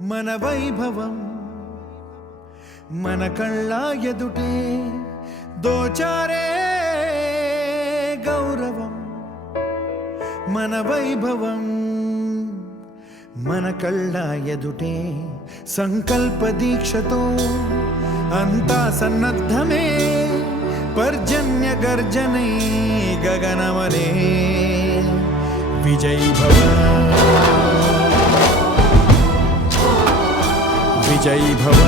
మన వైభవం మన కళ్ళ ఎదుటే దోచారే గౌరవం మన వైభవం మన కళ్ళ ఎదుటే సంకల్ప దీక్షతో అంతా సన్నద్ధమే పర్జన్య గర్జనే గగనమనే విజయీ భవ విజయీ భవ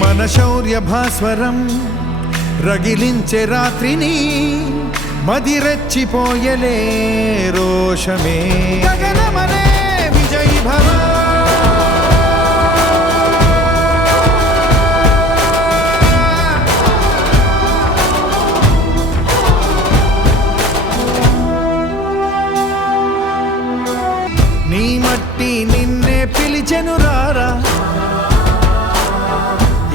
మన శౌర్య భాస్వరం రగిలించే రాత్రిని మదిరెచ్చిపోయలే రోషమే గగనమనే విజయీ భవ నీ మట్టి నిన్నే పిలిచెను రారా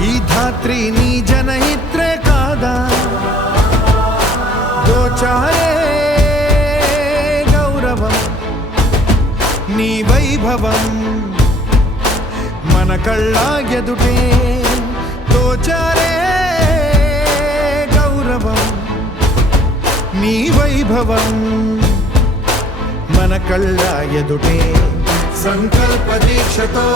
ఈ ధాత్రి నీ జనహిత్రే కాదా దోచారే గౌరవం నీ వైభవం మన కళ్ళ ఎదుటే దోచారే గౌరవం నీ వైభవం మన కళ్ళ ఎదుటే సంకల్ప దీక్షతో